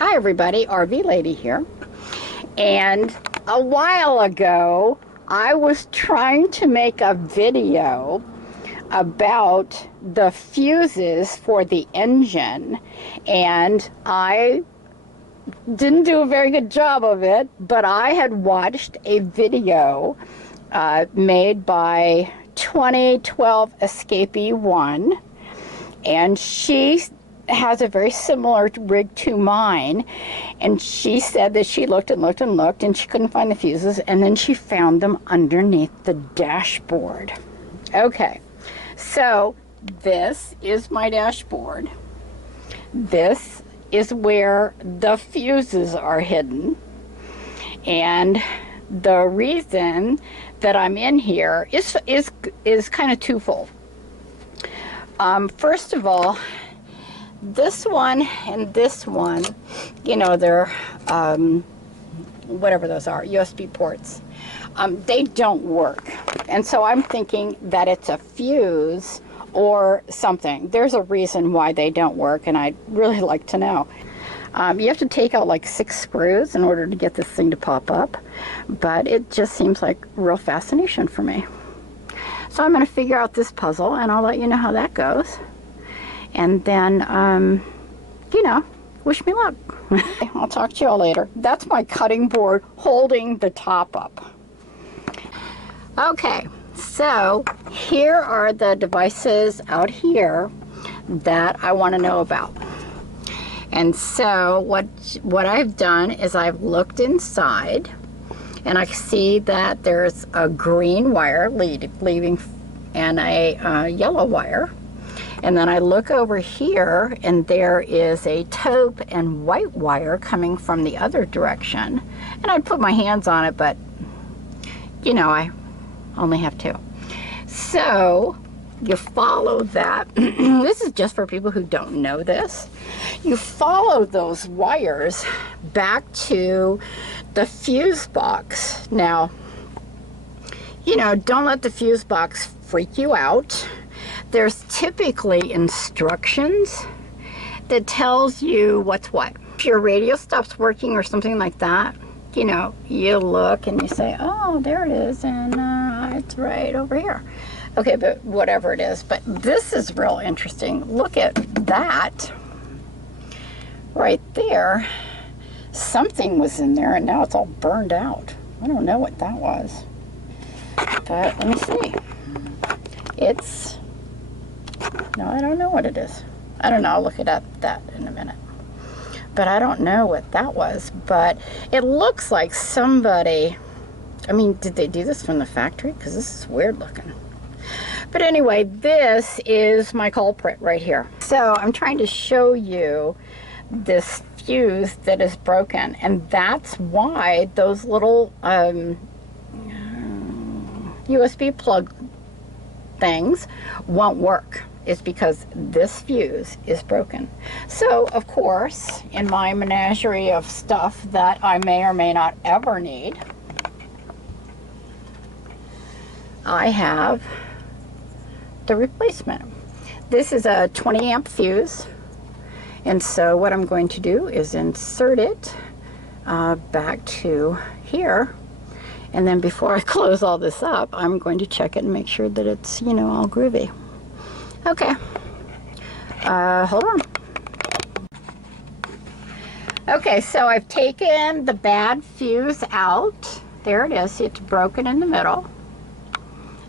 Hi everybody, RV Lady here. And a while ago, I was trying to make a video about the fuses for the engine, and I didn't do a very good job of it, but I had watched a video made by 2012 Escapee 1, and she has a very similar rig to mine, and she said that she looked and looked and looked and she couldn't find the fuses, and then she found them underneath the dashboard. Okay, so this is my dashboard. This is where the fuses are hidden, and the reason that I'm in here is kind of twofold. First of all, this one and this one, you know, they're whatever those are, USB ports. They don't work, and so I'm thinking that it's a fuse or something. There's a reason why they don't work, and I'd really like to know. You have to take out like 6 screws in order to get this thing to pop up, but it just seems like real fascination for me. So I'm going to figure out this puzzle, and I'll let you know how that goes. And then, you know, wish me luck. I'll talk to you all later. That's my cutting board holding the top up. Okay, so here are the devices out here that I want to know about. And so what I've done is I've looked inside, and I see that there's a green wire leaving and a yellow wire. And then I look over here, and there is a taupe and white wire coming from the other direction. And I'd put my hands on it, but you know, I only have 2. So you follow that. This is just for people who don't know this. You follow those wires back to the fuse box. Now, you know, don't let the fuse box freak you out. There's typically instructions that tells you what's what. If your radio stops working or something like that, you know, you look and you say, oh, there it is, and it's right over here. Okay, but whatever it is. But this is real interesting. Look at that right there. Something was in there, and now it's all burned out. I don't know what that was. But let me see. It's... No, I don't know what it is. I don't know. I'll look it up that in a minute. But I don't know what that was. But it looks like somebody... I mean, did they do this from the factory? Because this is weird looking. But anyway, this is my culprit right here. So I'm trying to show you this fuse that is broken. And that's why those little USB plug things won't work. Is because this fuse is broken. So, of course, in my menagerie of stuff that I may or may not ever need, I have the replacement. This is a 20 amp fuse, and so what I'm going to do is insert it back to here, and then before I close all this up, I'm going to check it and make sure that it's, you know, all groovy. Okay, hold on. Okay, so I've taken the bad fuse out. There it is. It's broken in the middle.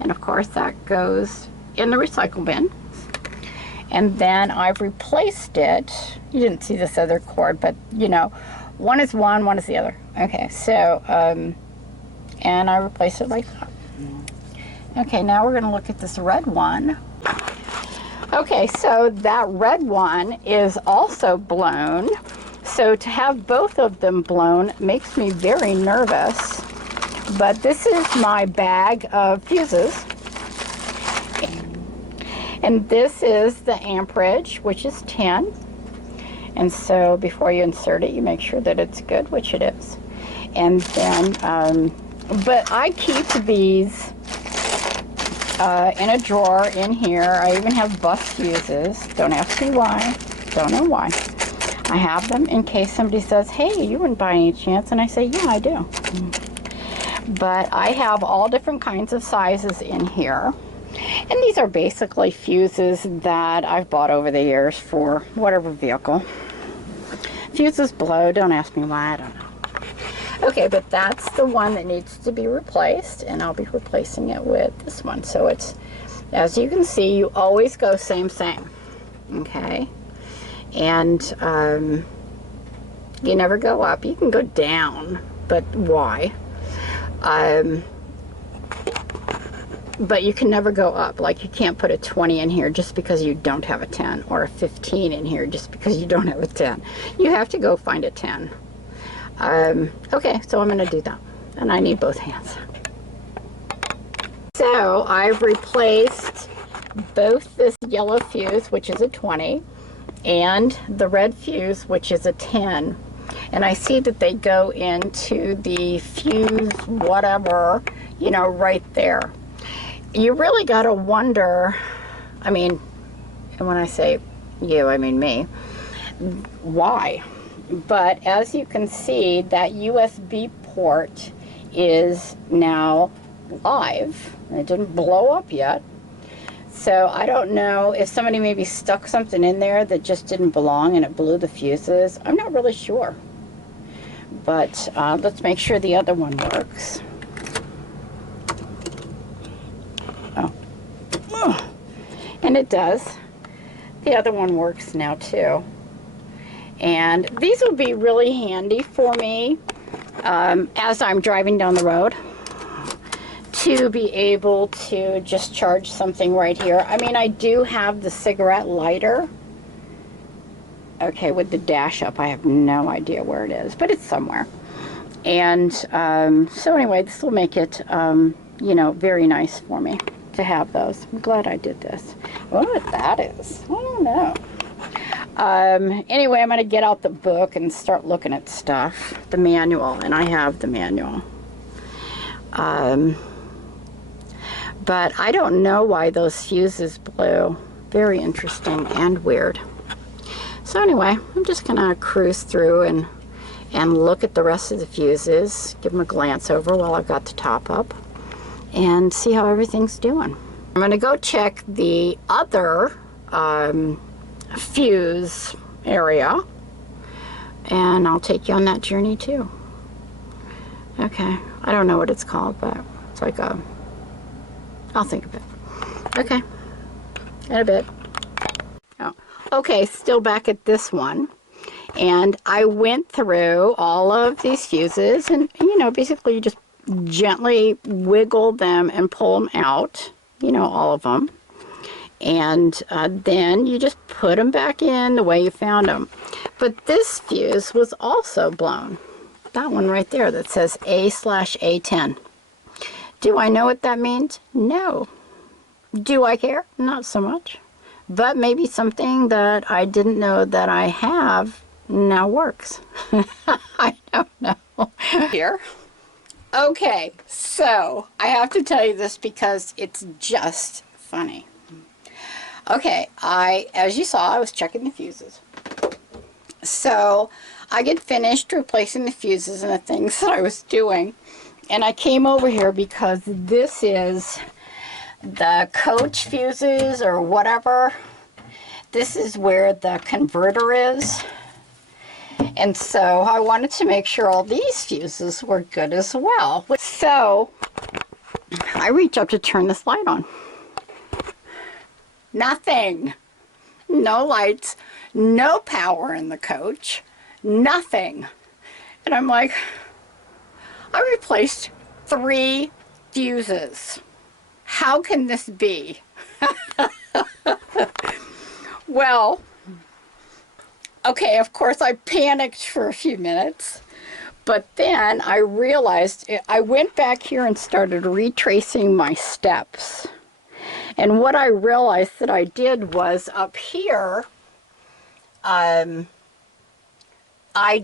And of course that goes in the recycle bin. And then I've replaced it. You didn't see this other cord, but you know, one is one is the other. Okay, so, and I replaced it like that. Okay, now we're gonna look at this red one. Okay, so that red one is also blown. So to have both of them blown makes me very nervous. But this is my bag of fuses. And this is the amperage, which is 10. And so before you insert it, you make sure that it's good, which it is. And then, but I keep these in a drawer in here. I even have bus fuses. Don't ask me why. Don't know why. I have them in case somebody says, hey, you wouldn't by any chance, and I say, yeah, I do. But I have all different kinds of sizes in here. And these are basically fuses that I've bought over the years for whatever vehicle. Fuses blow, don't ask me why, I don't know. Okay, but that's the one that needs to be replaced, and I'll be replacing it with this one. So it's, as you can see, you always go same, okay? And you never go up. You can go down, but why? But you can never go up. Like, you can't put a 20 in here just because you don't have a 10, or a 15 in here just because you don't have a 10. You have to go find a 10. Okay, so I'm going to do that, and I need both hands. So I've replaced both this yellow fuse, which is a 20, and the red fuse, which is a 10. And I see that they go into the fuse whatever, you know, right there. You really got to wonder, I mean, and when I say you, I mean me, why? But as you can see, that USB port is now live. It didn't blow up yet. So I don't know if somebody maybe stuck something in there that just didn't belong and it blew the fuses. I'm not really sure. But let's make sure the other one works. Oh. And it does. The other one works now too. And these will be really handy for me as I'm driving down the road, to be able to just charge something right here. I mean, I do have the cigarette lighter. Okay, with the dash up, I have no idea where it is, but it's somewhere. And so anyway, this will make it, you know, very nice for me to have those. I'm glad I did this. I wonder what that is. I don't know. Anyway, I'm going to get out the book and start looking at stuff. The manual, and I have the manual. But I don't know why those fuses blew. Very interesting and weird. So anyway, I'm just going to cruise through and look at the rest of the fuses, give them a glance over while I've got the top up, and see how everything's doing. I'm going to go check the other fuse area, and I'll take you on that journey too. Okay, I don't know what it's called, but it's like a, I'll think of it. Okay, in a bit. Oh, okay, still back at this one, and I went through all of these fuses, and you know, basically you just gently wiggle them and pull them out, you know, all of them. And then you just put them back in the way you found them. But this fuse was also blown. That one right there that says A/A10. Do I know what that means? No. Do I care? Not so much. But maybe something that I didn't know that I have now works. I don't know. Here. Okay, so I have to tell you this because it's just funny. Okay, as you saw, I was checking the fuses. So I get finished replacing the fuses and the things that I was doing, and I came over here because this is the coach fuses or whatever. This is where the converter is. And so I wanted to make sure all these fuses were good as well. So I reach up to turn this light on. Nothing. No lights, no power in the coach, nothing. And I'm like, I replaced 3 fuses. How can this be? Well, okay, of course I panicked for a few minutes, but then I realized, I went back here and started retracing my steps. And what I realized that I did was up here, I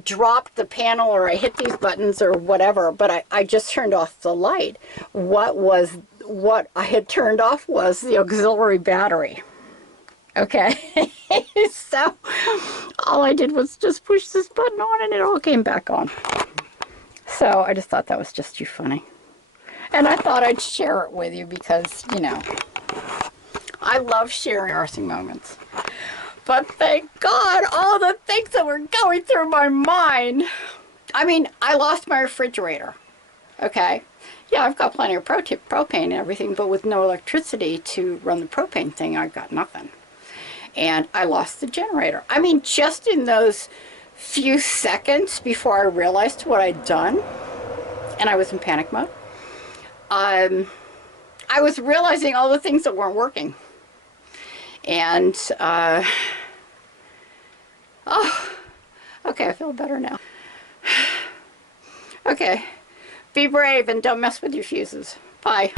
dropped the panel, or I hit these buttons or whatever, but I just turned off the light. What I had turned off was the auxiliary battery. Okay, so all I did was just push this button on and it all came back on. So I just thought that was just too funny. And I thought I'd share it with you because, you know, I love sharing embarrassing moments. But thank God, all the things that were going through my mind. I mean, I lost my refrigerator, okay? Yeah, I've got plenty of propane and everything, but with no electricity to run the propane thing, I've got nothing. And I lost the generator. I mean, just in those few seconds before I realized what I'd done, and I was in panic mode, I was realizing all the things that weren't working. And, oh, okay, I feel better now. Okay, be brave and don't mess with your fuses. Bye.